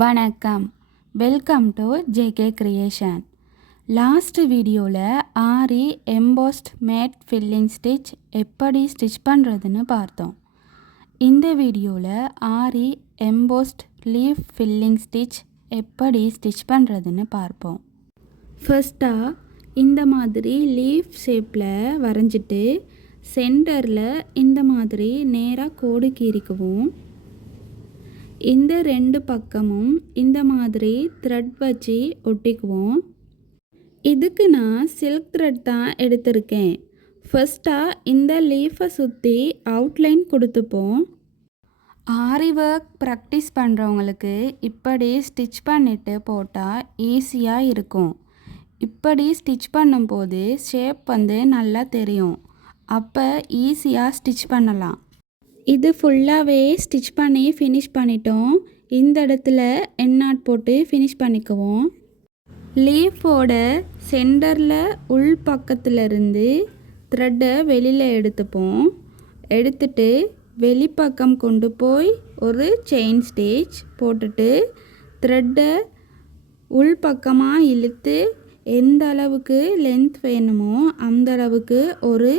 வணக்கம், welcome to JK creation. Last வீடியோவில் ஆரி embossed mat filling stitch எப்படி ஸ்டிச் பண்ணுறதுன்னு பார்த்தோம். இந்த வீடியோவில் ஆரி எம்போஸ்ட் லீஃப் ஃபில்லிங் ஸ்டிச் எப்படி ஸ்டிச் பண்ணுறதுன்னு பார்ப்போம். ஃபர்ஸ்ட்டாக இந்த மாதிரி லீஃப் ஷேப்பில் வரைஞ்சிட்டு சென்டரில் இந்த மாதிரி நேராக கோடு கீறிக்குவோம். இந்த ரெண்டு பக்கமும் இந்த மாதிரி த்ரெட் வச்சு ஒட்டிக்குவோம். இதுக்கு நான் சில்க் த்ரெட் தான் எடுத்திருக்கேன். ஃபர்ஸ்ட்டாக இந்த லீஃபை சுற்றி அவுட்லைன் கொடுத்துப்போம். ஆரி ஒர்க் ப்ராக்டிஸ் பண்ணுறவங்களுக்கு இப்படி ஸ்டிச் பண்ணிவிட்டு போட்டால் ஈஸியாக இருக்கும். இப்படி ஸ்டிச் பண்ணும்போது ஷேப் நல்லா தெரியும். அப்போ ஈஸியாக ஸ்டிச் பண்ணலாம். இது ஃபுல்லாகவே ஸ்டிச் பண்ணி ஃபினிஷ் பண்ணிட்டோம். இந்த இடத்துல எண்ணாட் போட்டு ஃபினிஷ் பண்ணிக்குவோம். லீஃபோட சென்டரில் உள் பக்கத்துலேருந்து த்ரெட்டை வெளியில் எடுத்துப்போம். எடுத்துட்டு வெளிப்பக்கம் கொண்டு போய் ஒரு செயின் ஸ்டிச் போட்டுட்டு த்ரெட்டை உள் பக்கமாக இழுத்து எந்த அளவுக்கு லென்த் வேணுமோ அந்த அளவுக்கு ஒரு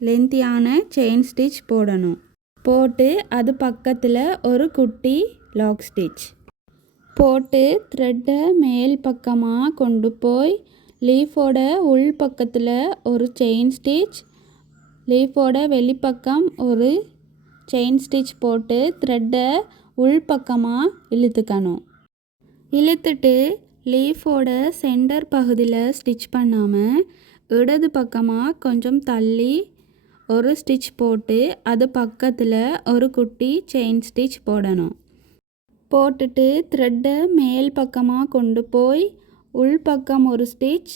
லென்த்தியான செயின் ஸ்டிச் போடணும். போட்டு அது பக்கத்தில் ஒரு குட்டி லாக் ஸ்டிச் போட்டு த்ரெட்டை மேல் பக்கமாக கொண்டு போய் லீஃபோட உள் பக்கத்தில் ஒரு செயின் ஸ்டிச், லீஃபோட வெளிப்பக்கம் ஒரு செயின் ஸ்டிச் போட்டு த்ரெட்டை உள் பக்கமாக இழுத்துக்கணும். இழுத்துட்டு லீஃபோட சென்டர் பகுதியில் ஸ்டிச் பண்ணாமல் இடது பக்கமாக கொஞ்சம் தள்ளி ஒரு ஸ்டிச் போட்டு அது பக்கத்தில் ஒரு குட்டி செயின் ஸ்டிச் போடணும். போட்டுட்டு த்ரெட்டை மேல் பக்கமாக கொண்டு போய் உள் பக்கம் ஒரு ஸ்டிச்,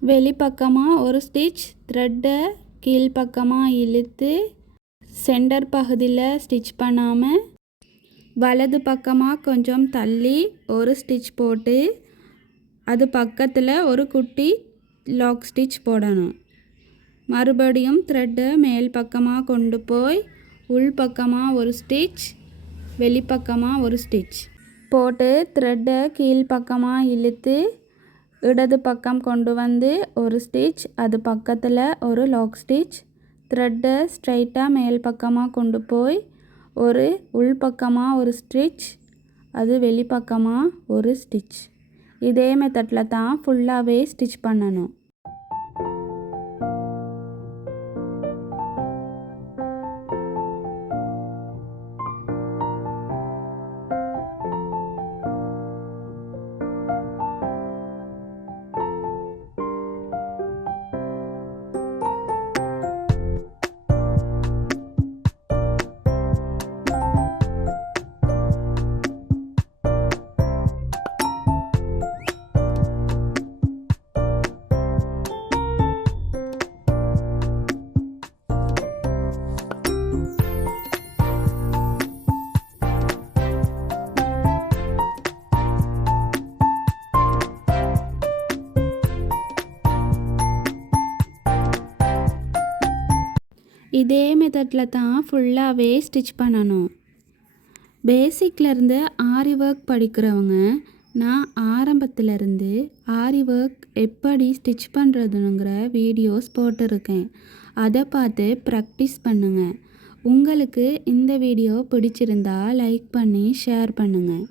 வெளிப்பக்கமாக ஒரு ஸ்டிச், த்ரெட்டை கீழ்ப்பக்கமாக இழுத்து சென்டர் பகுதியில் ஸ்டிச் பண்ணாமல் வலது பக்கமாக கொஞ்சம் தள்ளி ஒரு ஸ்டிச் போட்டு அது பக்கத்தில் ஒரு குட்டி லாக் ஸ்டிச் போடணும். மறுபடியும் த்ரெட்டை மேல் பக்கமாக கொண்டு போய் உள் பக்கமாக ஒரு ஸ்டிச், வெளிப்பக்கமாக ஒரு ஸ்டிச் போட்டு த்ரெட்டை கீழ்ப்பக்கமாக இழுத்து இடது பக்கம் கொண்டு வந்து ஒரு ஸ்டிச், அது பக்கத்தில் ஒரு லாக் ஸ்டிச், த்ரெட்டை ஸ்ட்ரைட்டாக மேல் பக்கமாக கொண்டு போய் ஒரு உள் பக்கமாக ஒரு ஸ்டிச், அது வெளிப்பக்கமாக ஒரு ஸ்டிச். இதே மெத்தடில் தான் ஃபுல்லாகவே ஸ்டிச் பண்ணணும். இதே மெத்தடில் தான் ஃபுல்லாகவே ஸ்டிச் பண்ணணும். பேசிக்லேருந்து ஆரி ஒர்க் படிக்கிறவங்க நான் ஆரம்பத்திலேருந்து ஆரி ஒர்க் எப்படி ஸ்டிச் பண்ணுறதுங்கிற வீடியோஸ் போட்டிருக்கேன். அதை பார்த்து ப்ராக்டிஸ் பண்ணுங்கள். உங்களுக்கு இந்த வீடியோ பிடிச்சிருந்தா லைக் பண்ணி ஷேர் பண்ணுங்கள்.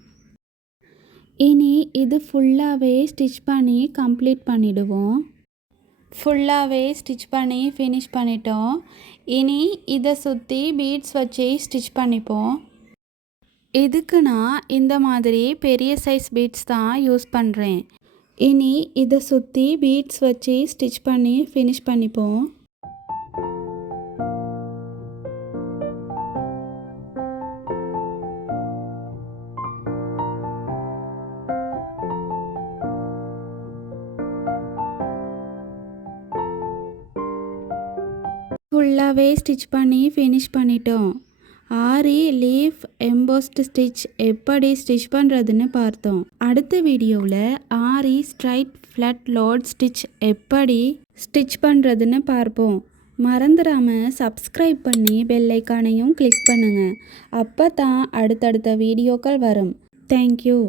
இனி இது ஃபுல்லாகவே ஸ்டிச் பண்ணி கம்ப்ளீட் பண்ணிவிடுவோம். ஃபுல்லாகவே ஸ்டிச் பண்ணி ஃபினிஷ் பண்ணிட்டோம். இனி இதை சுற்றி பீட்ஸ் வச்சு ஸ்டிச் பண்ணிப்போம். இதுக்கு நான் இந்த மாதிரி பெரிய சைஸ் பீட்ஸ் தான் யூஸ் பண்ணுறேன். இனி இதை சுற்றி பீட்ஸ் வச்சு ஸ்டிச் பண்ணி ஃபினிஷ் பண்ணிப்போம். ஃபுல்லாகவே ஸ்டிச் பண்ணி ஃபினிஷ் பண்ணிட்டோம். ஆரி லீஃப் எம்போஸ்ட் ஸ்டிச் எப்படி ஸ்டிச் பண்ணுறதுன்னு பார்த்தோம். அடுத்த வீடியோவில் ஆரி ஸ்ட்ரைட் ஃப்ளாட் லோட் ஸ்டிச் எப்படி ஸ்டிச் பண்ணுறதுன்னு பார்ப்போம். மறந்துடாமல் சப்ஸ்கிரைப் பண்ணி பெல் ஐக்கானையும் கிளிக் பண்ணுங்கள். அப்போ தான் அடுத்தடுத்த வீடியோக்கள் வரும். தேங்க்யூ.